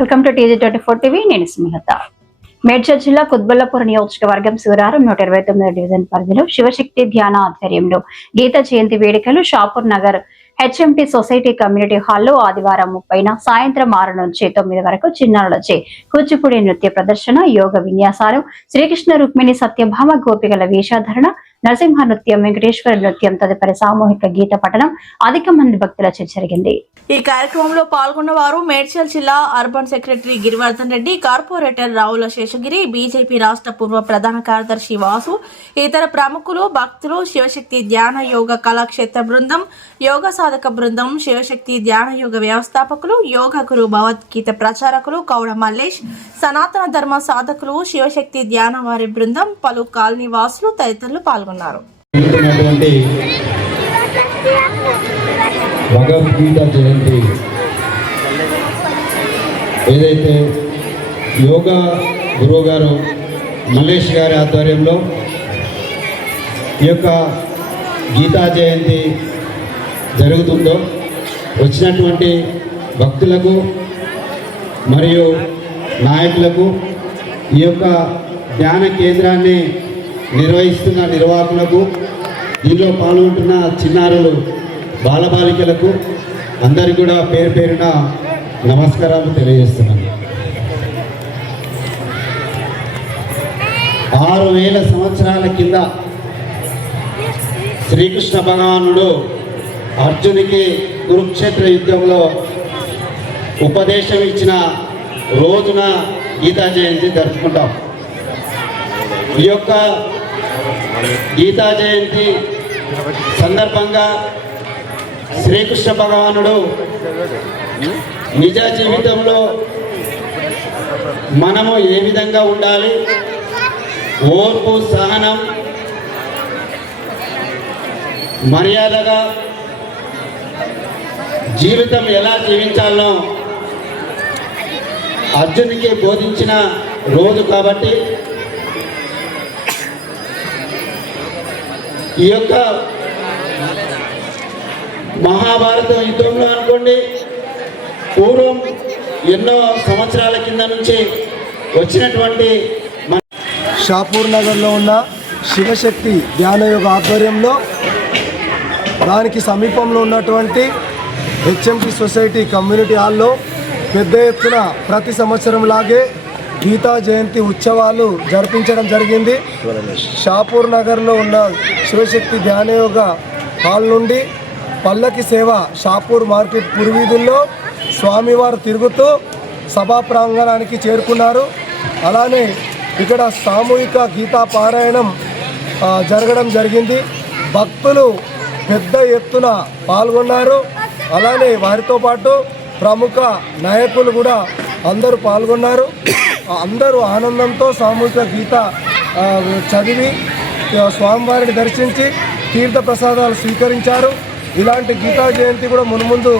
Welcome to TG24 TV. నేను స్మిహత. మేడ్చల్ జిల్లా కుత్బుల్లాపూర్ నియోజకవర్గం శివరారం 129 డివిజన్ పరిధిలో శివశక్తి ధ్యాన ఆధ్వర్యంలో గీత జయంతి వేడుకలు Shapur Nagar HMT society community హాల్లో ఆదివారం 30న సాయంత్రం 6 నుంచి 9 వరకు చిన్నారులచే కూచిపూడి నృత్య ప్రదర్శన, యోగ విన్యాసాలు, శ్రీకృష్ణ రుక్మిణి సత్యభామ గోపికల వేషధారణ, నరసింహ నృత్యం, వెంకటేశ్వర నృత్యం తదుపరి సామూహిక గీత పఠనం అధిక మంది భక్తులచే జరిగింది. ఈ కార్యక్రమంలో పాల్గొన్న వారు మేడ్చల్ జిల్లా urban secretary Girivardhan Reddy, corporator Ravula Seshagiri, BJP రాష్ట్ర పూర్వ ప్రధాన కార్యదర్శి వాసు, ఇతర ప్రముఖులు, భక్తులు, శివశక్తి ధ్యాన యోగ కళాక్షేత్ర బృందం, యోగ సాధక బృందం, శివశక్తి ధ్యాన యోగ వ్యవస్థాపకులు, యోగ గురు భగవద్గీత ప్రచారకులు కౌడ మల్లేష్, సనాతన ధర్మ సాధకులు, శివశక్తి ధ్యాన వారి బృందం, పలు కాలనీ వాసులు తదితరులు పాల్గొన్నారు. భగవద్గీత జయంతి ఏదైతే యోగా గురువు గారు మల్లేష్ గారి ఆధ్వర్యంలో ఈ యొక్క గీతా జయంతి జరుగుతుందో వచ్చినటువంటి భక్తులకు మరియు నాయకులకు ఈ యొక్క ధ్యాన కేంద్రాన్ని నిర్వహిస్తున్న నిర్వాహకులకు, దీనిలో పాల్గొంటున్న చిన్నారులు, బాలబాలికలకు అందరికీ కూడా పేరు పేరున నమస్కారాలు తెలియజేస్తున్నాను. 6000 సంవత్సరాల కింద శ్రీకృష్ణ భగవానుడు అర్జునికి కురుక్షేత్ర యుద్ధంలో ఉపదేశం ఇచ్చిన రోజున గీతా జయంతి జరుపుకుంటాం. ఈ యొక్క గీతా జయంతి సందర్భంగా శ్రీకృష్ణ భగవానుడు నిజ జీవితంలో మనము ఏ విధంగా ఉండాలి, ఓర్పు, సహనం, మర్యాదగా జీవితం ఎలా జీవించాలో అర్జునికి బోధించిన రోజు కాబట్టి ఈ యొక్క మహాభారత యుద్ధంలో అనుకోండి, పూర్వం ఎన్నో సంవత్సరాల కింద నుంచి వచ్చినటువంటి షాపూర్ నగర్లో ఉన్న శివశక్తి ధ్యానయోగ ఆధ్వర్యంలో దానికి సమీపంలో ఉన్నటువంటి HMT సొసైటీ కమ్యూనిటీ హాల్లో పెద్ద ఎత్తున ప్రతి సంవత్సరం లాగే గీతా జయంతి ఉత్సవాలు జరిపించడం జరిగింది. షాపూర్ నగర్లో ఉన్న శివశక్తి ధ్యానయోగ హాల్ నుండి పల్లకి సేవ షాపూర్ మార్కెట్ పురివీధుల్లో స్వామివారు తిరుగుతూ సభా ప్రాంగణానికి చేరుకున్నారు. అలానే ఇక్కడ సామూహిక గీతా పారాయణం జరగడం జరిగింది. భక్తులు పెద్ద ఎత్తున పాల్గొన్నారు. అలానే వారితో పాటు ప్రముఖ నాయకులు కూడా అందరూ పాల్గొన్నారు. అందరూ ఆనందంతో సామూహిక గీత చదివి స్వామివారిని దర్శించి తీర్థ ప్రసాదాలు స్వీకరించారు. ఇలాంటి గీతా జయంతి కూడా మున్ముందు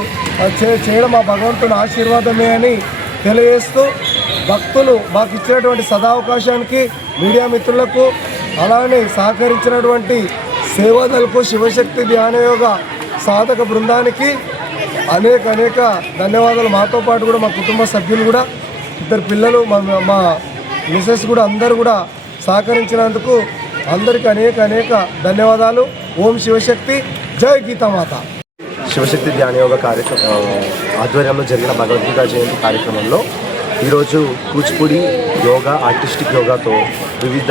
చేయడం మా భగవంతుని ఆశీర్వాదమే అని తెలియజేస్తూ, భక్తులు మాకు ఇచ్చినటువంటి సదావకాశానికి, మీడియా మిత్రులకు, అలానే సహకరించినటువంటి సేవాదలకు, శివశక్తి ధ్యానయోగ సాధక బృందానికి అనేక ధన్యవాదాలు. మాతో పాటు కూడా మా కుటుంబ సభ్యులు కూడా, 2 పిల్లలు, మా మిసెస్ కూడా అందరూ కూడా సహకరించినందుకు అందరికీ అనేక ధన్యవాదాలు. ఓం శివశక్తి, జై గీతామాత. శివశక్తి ధ్యానయోగ కార్యక్రమం ఆధ్వర్యంలో జరిగిన భగవద్గీత జయంతి కార్యక్రమంలో ఈరోజు కూచిపూడి యోగా, ఆర్టిస్టిక్ యోగాతో వివిధ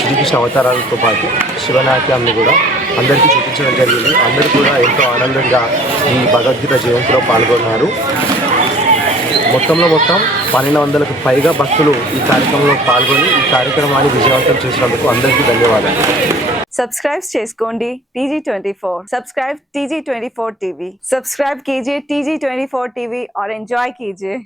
శ్రీకృష్ణ అవతారాలతో పాటు శివనాట్యాన్ని కూడా అందరికీ చూపించడం జరిగింది. అందరూ కూడా ఎంతో ఆనందంగా ఈ భగవద్గీత జయంతిలో పాల్గొన్నారు. మొత్తం 1200కు పైగా భక్తులు ఈ కార్యక్రమంలో పాల్గొని ఈ కార్యక్రమాన్ని విజయవంతం చేసినందుకు అందరికీ ధన్యవాదాలు. सब्सक्राइब చేసుకోండి TG24. Subscribe TG24 TV. Subscribe कीजिए TG24 टीवी और एंजॉय कीजिए.